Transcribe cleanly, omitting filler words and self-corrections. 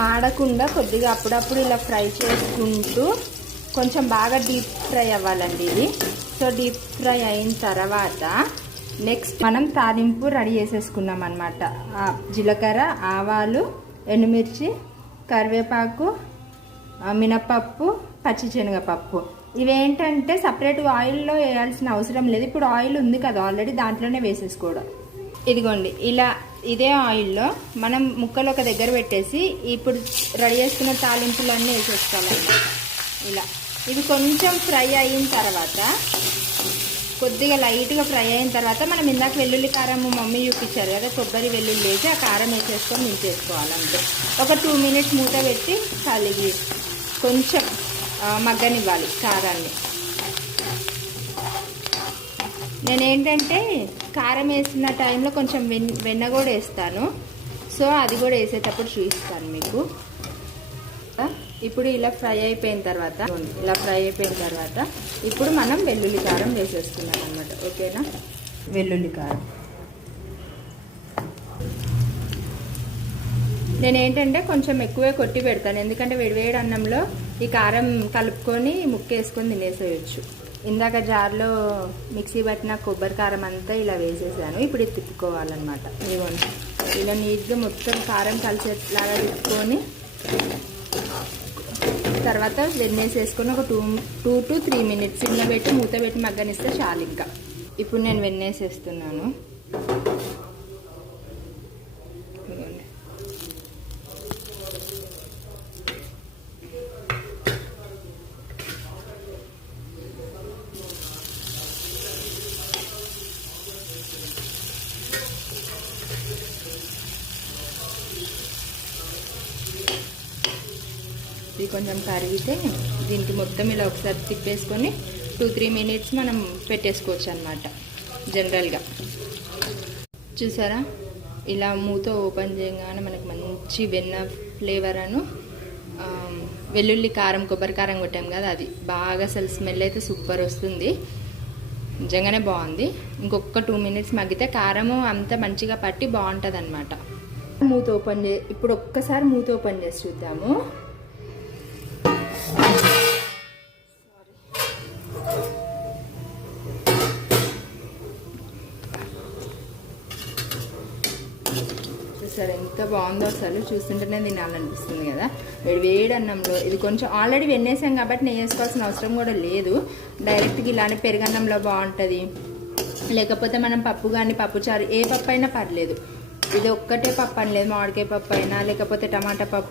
మాడకుండా కొద్దిగా అప్పుడప్పుడు ఇలా ఫ్రై చేసుకుంటూ కొంచెం బాగా డీప్ ఫ్రై అవ్వాలండి ఇది. సో డీప్ ఫ్రై అయిన తర్వాత నెక్స్ట్ మనం తాలింపు రెడీ చేసేసుకున్నాం అనమాట. జీలకర్ర, ఆవాలు, ఎండుమిర్చి, కరివేపాకు, మినపప్పు, పచ్చిశనగపప్పు. ఇవేంటంటే సపరేట్గా ఆయిల్లో వేయాల్సిన అవసరం లేదు. ఇప్పుడు ఆయిల్ ఉంది కదా ఆల్రెడీ, దాంట్లోనే వేసేసుకోవడం. ఇదిగోండి ఇలా ఇదే ఆయిల్లో మనం ముక్కలు ఒక దగ్గర పెట్టేసి ఇప్పుడు రెడీ చేసుకున్న తాలింపులన్నీ వేసేసుకోవాలన్నమాట. ఇలా ఇవి కొంచెం ఫ్రై అయిన తర్వాత, కొద్దిగా లైట్గా ఫ్రై అయిన తర్వాత మనం ఇందాక వెల్లుల్లి కారం మమ్మీ చూపించారు కదా, కొబ్బరి వెల్లుల్లి వేసి ఆ కారం వేసేసుకొని దించేసుకోవాలంటే ఒక 2 మినిట్స్ మూత పెట్టి కలిగి కొంచెం మగ్గనివ్వాలి కారాన్ని. నేనేంటంటే కారం వేసిన టైంలో కొంచెం వెన్న కూడా వేస్తాను. సో అది కూడా వేసేటప్పుడు చూపిస్తాను మీకు. ఇప్పుడు ఇలా ఫ్రై అయిపోయిన తర్వాత ఇప్పుడు మనం వెల్లుల్లి కారం వేసేసుకున్నాం అన్నమాట. ఓకేనా, వెల్లుల్లి కారం నేనేంటంటే కొంచెం ఎక్కువే కొట్టి పెడతాను, ఎందుకంటే వేడివేడి అన్నంలో ఈ కారం కలుపుకొని ముక్కేసుకొని తినేసేయచ్చు. ఇందాక జార్లో మిక్సీ పట్టిన కొబ్బరి కారం అంతా ఇలా వేసేసాను. ఇప్పుడు ఇది తిప్పుకోవాలన్నమాట. ఇదిగోండి ఇలా నీట్గా మొత్తం కారం కలిసేలాగా తిప్పుకొని తర్వాత వెన్నేసేసుకొని ఒక 2 to 3 మినిట్స్ సిమ్లో పెట్టి మూత పెట్టి మగ్గనిస్తే చాలు. ఇంకా ఇప్పుడు నేను వెన్నేసేస్తున్నాను. ఇది కొంచెం కరిగితే దీనికి మొత్తం ఇలా ఒకసారి తిప్పేసుకొని 2-3 మినిట్స్ మనం పెట్టేసుకోవచ్చు అన్నమాట. జనరల్గా చూసారా, ఇలా మూత ఓపెన్ చేయగానే మనకు మంచి వెన్న ఫ్లేవర్ అను వెల్లుల్లి కారం, కొబ్బరి కారం కొట్టాం కదా, అది బాగా అసలు స్మెల్ అయితే సూపర్ వస్తుంది. నిజంగానే బాగుంది. ఇంకొక 2 మినిట్స్ మగ్గితే కారము అంతా మంచిగా పట్టి బాగుంటుంది అన్నమాట. ఇప్పుడు ఒక్కసారి మూత ఓపెన్ చేసి చూద్దాము. సరే ఎంత బాగుందో అసలు, చూస్తుంటేనే తినాలనిపిస్తుంది కదా. వేడి అన్నంలో ఇది కొంచెం ఆల్రెడీ వెన్నేసాం కాబట్టి నెయ్యి వేసుకోవాల్సిన అవసరం కూడా లేదు. డైరెక్ట్గా ఇలానే పెరుగన్నంలో బాగుంటుంది. లేకపోతే మనం పప్పు కానీ పప్పుచారు ఏ పప్పు అయినా పర్లేదు. ఇది ఒక్కటే పప్పు అని లేదు, మామిడికాయ పప్పు అయినా లేకపోతే టమాటా పప్పు